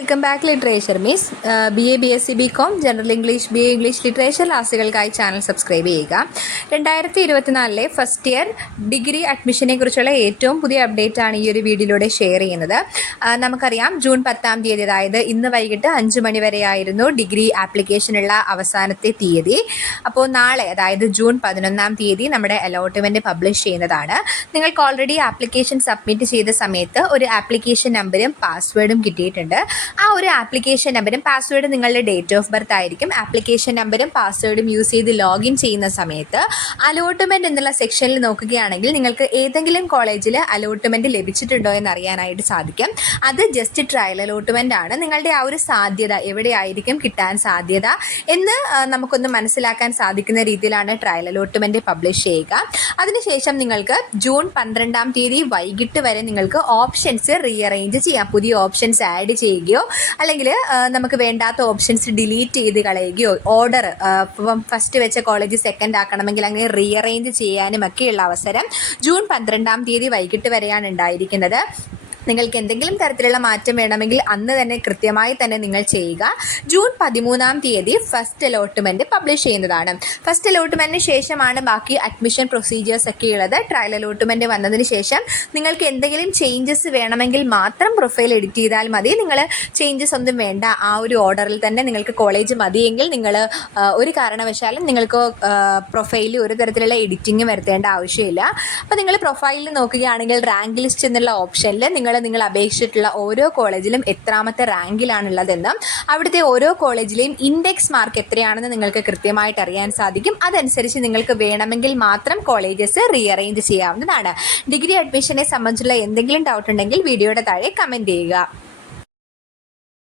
Welcome back literature miss BA BSc BCom general English BA English literature ക്ലാസ്സുകൾക്കായി channel subscribe ചെയ്യുക. 2024 first year degree അഡ്മിഷനെ കുറിച്ചുള്ള ഏറ്റവും പുതിയ update ആണ് ഈ ഒരു വീഡിയോയിലൂടെ ഷെയർ ചെയ്യുന്നത്. നമുക്കറിയാം ജൂൺ 10 അതായത് ഇന്ന് വൈകിട്ട് 5 മണി വരെയായിരുന്നു ഡിഗ്രി ആപ്ലിക്കേഷനുള്ള അവസാനത്തെ തീയതി. അപ്പോൾ നാളെ അതായത് ജൂൺ 11 നമ്മുടെ അലോട്ട്മെൻറ്റ് പബ്ലിഷ് ചെയ്യുന്നതാണ്. നിങ്ങൾക്ക് ഓൾറെഡി ആപ്ലിക്കേഷൻ സബ്മിറ്റ് ചെയ്ത സമയത്ത് ഒരു ആപ്ലിക്കേഷൻ നമ്പറും പാസ്വേഡും കിട്ടിയിട്ടുണ്ട്. ആ ഒരു ആപ്ലിക്കേഷൻ നമ്പറും പാസ്വേഡും നിങ്ങളുടെ ഡേറ്റ് ഓഫ് ബർത്ത് ആയിരിക്കും. ആപ്ലിക്കേഷൻ നമ്പറും പാസ്വേഡും യൂസ് ചെയ്ത് ലോഗിൻ ചെയ്യുന്ന സമയത്ത് അലോട്ട്മെൻറ്റ് എന്നുള്ള സെക്ഷനിൽ നോക്കുകയാണെങ്കിൽ നിങ്ങൾക്ക് ഏതെങ്കിലും കോളേജിൽ അലോട്ട്മെൻറ്റ് ലഭിച്ചിട്ടുണ്ടോ എന്നറിയാനായിട്ട് സാധിക്കും. അത് ജസ്റ്റ് ട്രയൽ അലോട്ട്മെൻ്റ് ആണ്. നിങ്ങളുടെ ആ ഒരു സാധ്യത എവിടെയായിരിക്കും കിട്ടാൻ സാധ്യത എന്ന് നമുക്കൊന്ന് മനസ്സിലാക്കാൻ സാധിക്കുന്ന രീതിയിലാണ് ട്രയൽ അലോട്ട്മെൻറ്റ് പബ്ലിഷ് ചെയ്യുക. അതിനുശേഷം നിങ്ങൾക്ക് ജൂൺ 12 വൈകിട്ട് വരെ നിങ്ങൾക്ക് ഓപ്ഷൻസ് റീഅറേഞ്ച് ചെയ്യാം. പുതിയ ഓപ്ഷൻസ് ആഡ് ചെയ്യുകയോ അല്ലെങ്കിൽ നമുക്ക് വേണ്ടാത്ത ഓപ്ഷൻസ് ഡിലീറ്റ് ചെയ്ത് കളയുകയോ ഓർഡർ ഫസ്റ്റ് വെച്ച കോളേജ് സെക്കൻഡ് ആക്കണമെങ്കിൽ അങ്ങനെ റീഅറേഞ്ച് ചെയ്യാനും ഒക്കെയുള്ള അവസരം ജൂൺ 12 വൈകിട്ട് വരെയാണ് ഉണ്ടായിരിക്കുന്നത്. നിങ്ങൾക്ക് എന്തെങ്കിലും തരത്തിലുള്ള മാറ്റം വേണമെങ്കിൽ അന്ന് തന്നെ കൃത്യമായി തന്നെ നിങ്ങൾ ചെയ്യുക. ജൂൺ 13 ഫസ്റ്റ് അലോട്ട്മെൻറ്റ് പബ്ലിഷ് ചെയ്യുന്നതാണ്. ഫസ്റ്റ് അലോട്ട്മെൻറ്റിന് ശേഷമാണ് ബാക്കി അഡ്മിഷൻ പ്രൊസീജിയേഴ്സ് ഒക്കെ ഉള്ളത്. ട്രയൽ അലോട്ട്മെൻറ്റ് വന്നതിന് ശേഷം നിങ്ങൾക്ക് എന്തെങ്കിലും ചേഞ്ചസ് വേണമെങ്കിൽ മാത്രം പ്രൊഫൈൽ എഡിറ്റ് ചെയ്താൽ മതി. നിങ്ങൾ ചേഞ്ചസ് ഒന്നും വേണ്ട, ആ ഒരു ഓർഡറിൽ തന്നെ നിങ്ങൾക്ക് കോളേജ് മതിയെങ്കിൽ നിങ്ങൾ ഒരു കാരണവശാലും നിങ്ങൾക്ക് പ്രൊഫൈലിൽ ഒരു തരത്തിലുള്ള എഡിറ്റിംഗ് വരുത്തേണ്ട ആവശ്യമില്ല. അപ്പോൾ നിങ്ങൾ പ്രൊഫൈലിൽ നോക്കുകയാണെങ്കിൽ റാങ്ക് ലിസ്റ്റ് എന്നുള്ള ഓപ്ഷനിൽ നിങ്ങൾ അപേക്ഷിച്ചിട്ടുള്ള ഓരോ കോളേജിലും എത്രാമത്തെ റാങ്കിലാണുള്ളതെന്നും അവിടുത്തെ ഓരോ കോളേജിലെയും ഇൻഡെക്സ് മാർക്ക് എത്രയാണെന്ന് നിങ്ങൾക്ക് കൃത്യമായിട്ട് അറിയാൻ സാധിക്കും. അതനുസരിച്ച് നിങ്ങൾക്ക് വേണമെങ്കിൽ മാത്രം കോളേജസ് റീഅറേഞ്ച് ചെയ്യാവുന്നതാണ്. ഡിഗ്രി അഡ്മിഷനെ സംബന്ധിച്ചുള്ള എന്തെങ്കിലും ഡൗട്ട് ഉണ്ടെങ്കിൽ വീഡിയോയുടെ താഴെ കമൻറ്റ് ചെയ്യുക.